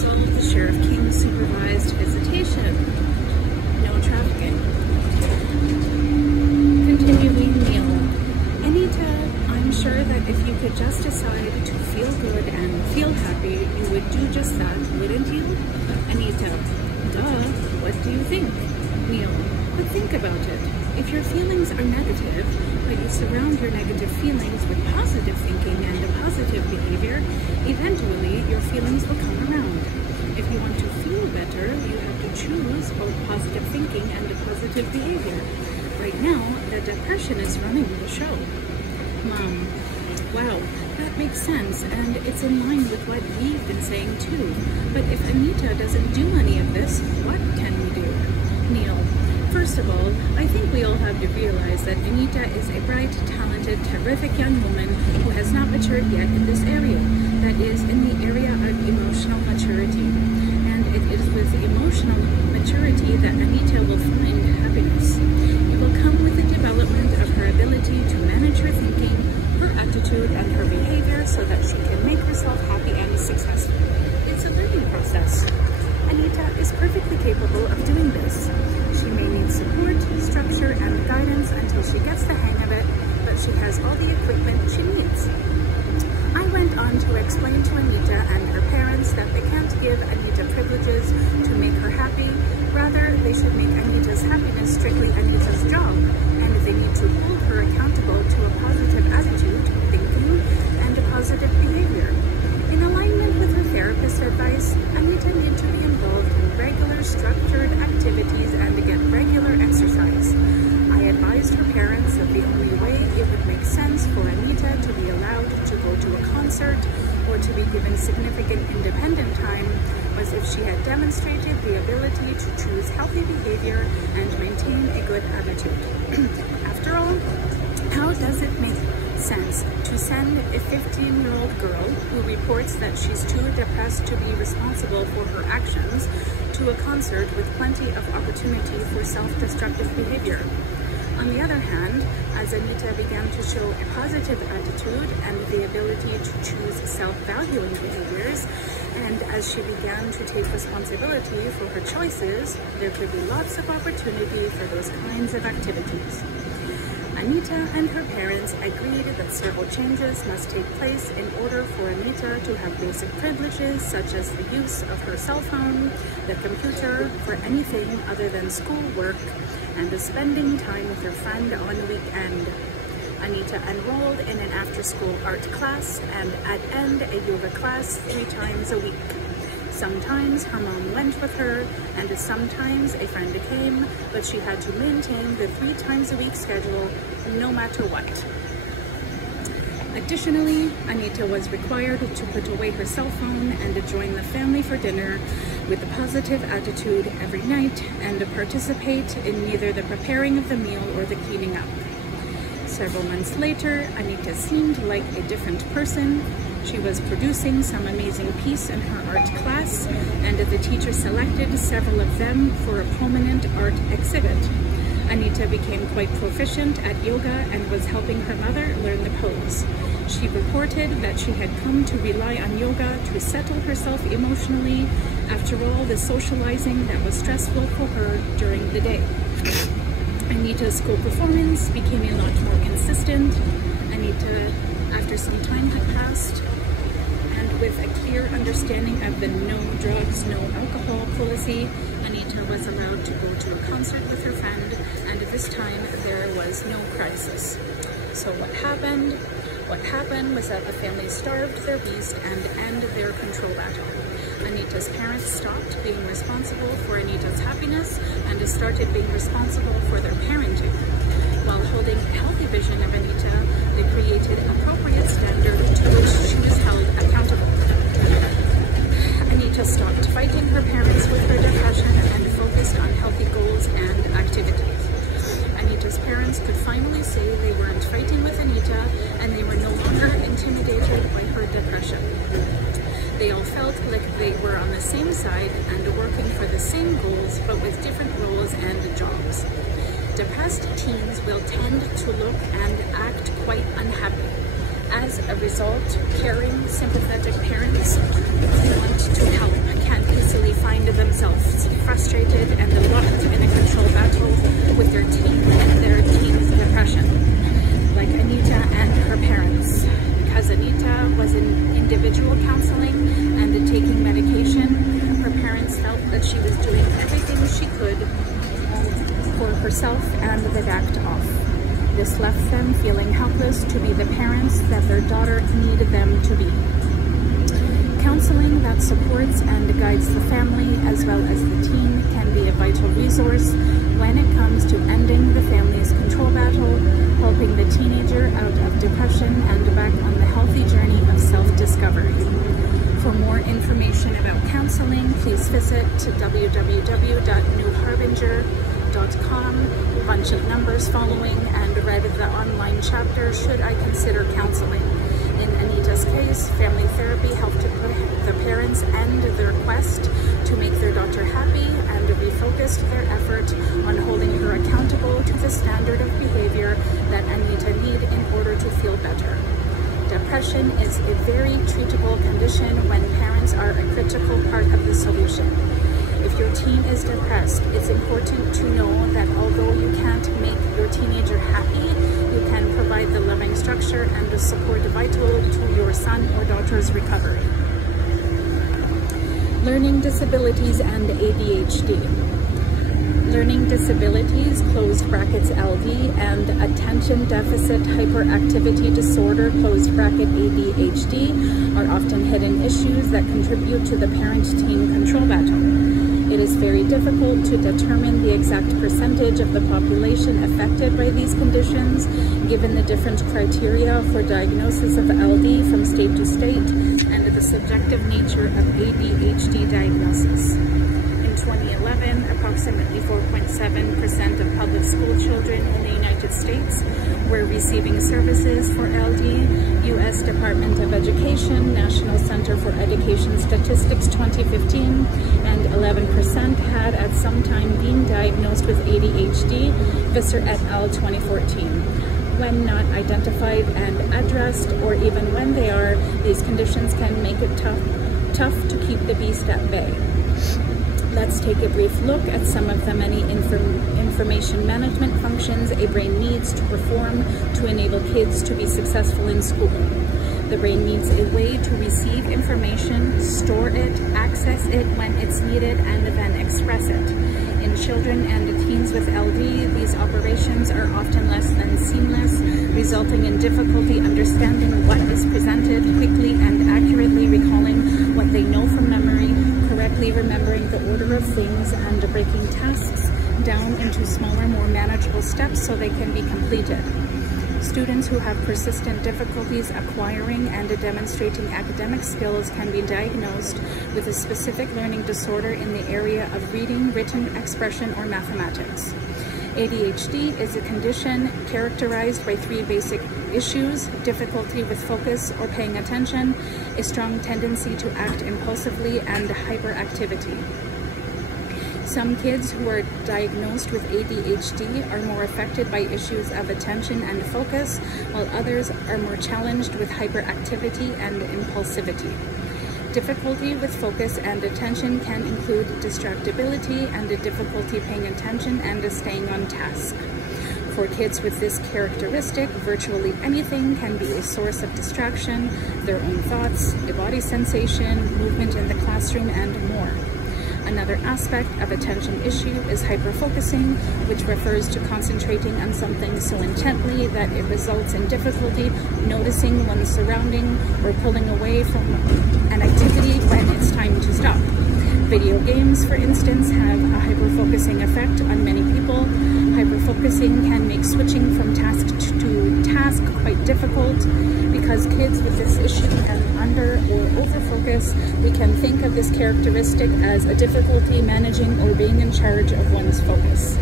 resolved the Sherriff King supervised visitation. No trafficking. Continuing meal. Anita, I'm sure that if you could just decide to feel good and feel happy, you would do just that, wouldn't you? Anita, duh, what do you think? Neil, but think about it. If your feelings are negative, but you surround your negative feelings with positive thinking and a positive behavior, eventually your feelings will come around. If you want to feel better, you have to choose both positive thinking and a positive behavior. Right now, the depression is running the show. Mom, wow, that makes sense, and it's in line with what we've been saying too. But if Anita doesn't do any of this, what can we do? Neil, first of all, I think we all have to realize that Anita is a bright, talented, terrific young woman who has not matured yet in this area, that is, in the area of emotional maturity. And it is with emotional maturity that Anita will find happiness. It will come with the development of her ability to manage her thinking, her attitude, and her behavior so that she can make herself happy and successful. It's a learning process. Anita is perfectly capable of doing this. She may need support, structure, and guidance until she gets the hang of it, but she has all the equipment she needs. I went on to explain to Anita and her parents that they can't give Anita privileges to make her happy. Rather, they should make Anita's happiness strictly Anita's job, and they need to hold her accountable to a positive attitude, thinking, and a positive behavior. In alignment with her therapist's advice, Anita needs to be involved in regular, structured activities and to get regular exercise. I advised her parents that the only way it would make sense for Anita to be allowed to go to a concert or to be given significant independent time was if she had demonstrated the ability to choose healthy behavior and maintain a good attitude. After all, how does it make sense to send a 15-year-old girl who reports that she's too depressed to be responsible for her actions to a concert with plenty of opportunity for self-destructive behavior? On the other hand, as Anita began to show a positive attitude and the ability to choose self-valuing behaviors, and as she began to take responsibility for her choices, there could be lots of opportunity for those kinds of activities. Anita and her parents agreed that several changes must take place in order for Anita to have basic privileges such as the use of her cell phone, the computer for anything other than schoolwork, and the spending time with her friend on the weekend. Anita enrolled in an after-school art class and at end a yoga class 3 times a week. Sometimes her mom went with her, and sometimes a friend came, but she had to maintain the 3 times a week schedule no matter what. Additionally, Anita was required to put away her cell phone and to join the family for dinner with a positive attitude every night and to participate in neither the preparing of the meal or the cleaning up. Several months later, Anita seemed like a different person. She was producing some amazing piece in her art class, and the teacher selected several of them for a prominent art exhibit. Anita became quite proficient at yoga and was helping her mother learn the pose. She reported that she had come to rely on yoga to settle herself emotionally after all the socializing that was stressful for her during the day. Anita's school performance became a lot more consistent. Anita, after some time had passed, and with a clear understanding of the no drugs, no alcohol policy, Anita was allowed to go to a concert with her friend, and this time there was no crisis. So what happened? What happened was that the family starved their beast and ended their control battle. Anita's parents stopped being responsible for Anita's happiness and started being responsible for their parenting. While holding a healthy vision of Anita, they created appropriate standard to which she was held accountable. Anita stopped fighting her parents with her depression and focused on healthy goals and activities. Anita's parents could finally say they weren't fighting with Anita and they were no longer intimidated by her depression. They all felt like they were on the same side and working for the same goals, but with different roles and jobs. Depressed teens will tend to look and act quite unhappy. As a result, caring, sympathetic parents who want to help can find themselves frustrated and locked in a control battle with their teen's depression, like Anita and her parents. Because Anita was in individual counseling and taking medication, her parents felt that she was doing everything she could for herself and would act off. This left them feeling helpless to be the parents that their daughter needed them to be. Counseling that supports and guides the family as well as the teen can be a vital resource when it comes to ending the family's control battle, helping the teenager out of depression and back on the healthy journey of self-discovery. For more information about counseling, please visit www.newharbinger.com. A bunch of numbers following, and read the online chapter, Should I Consider Counseling? In Anita's case, family therapy helped the parents end their quest to make their daughter happy and refocused their effort on holding her accountable to the standard of behavior that Anita needed in order to feel better. Depression is a very treatable condition when parents are a critical part of the solution. If your teen is depressed, it's important to know that although you can't make your teenager happy, you can provide the loving structure and the support vital to your son or daughter's recovery. Learning disabilities and ADHD. Learning disabilities, closed brackets LD, and attention deficit hyperactivity disorder, closed bracket ADHD, are often hidden issues that contribute to the parent-teen control battle. It is very difficult to determine the exact percentage of the population affected by these conditions, given the different criteria for diagnosis of LD from state to state and the subjective nature of ADHD diagnosis. In 2011, approximately 4.7% of public school children in the United States were receiving services for LD. U.S. Department of Education, National Center for Education Statistics 2015, and 11% had at some time been diagnosed with ADHD, Visser et al. 2014. When not identified and addressed, or even when they are, these conditions can make it tough to keep the beast at bay. Let's take a brief look at some of the many information management functions a brain needs to perform to enable kids to be successful in school. The brain needs a way to receive information, store it, access it when it's needed, and then express it. In children and teens with LD, these operations are often less than seamless, resulting in difficulty understanding what is presented, quickly and accurately recalling what they know from memory, correctly remembering the order of things, and breaking tasks down into smaller, more manageable steps so they can be completed. Students who have persistent difficulties acquiring and demonstrating academic skills can be diagnosed with a specific learning disorder in the area of reading, written expression, or mathematics. ADHD is a condition characterized by three basic issues: difficulty with focus or paying attention, a strong tendency to act impulsively, and hyperactivity. Some kids who are diagnosed with ADHD are more affected by issues of attention and focus, while others are more challenged with hyperactivity and impulsivity. Difficulty with focus and attention can include distractibility and a difficulty paying attention and staying on task. For kids with this characteristic, virtually anything can be a source of distraction: their own thoughts, a body sensation, movement in the classroom, and more. Another aspect of attention issue is hyperfocusing, which refers to concentrating on something so intently that it results in difficulty noticing one's surrounding or pulling away from an activity when it's time to stop. Video games, for instance, have a hyperfocusing effect on many people. Hyperfocusing can make switching from task to task quite difficult. Because kids with this issue can under or overfocus, we can think of this characteristic as a difficulty managing or being in charge of one's focus.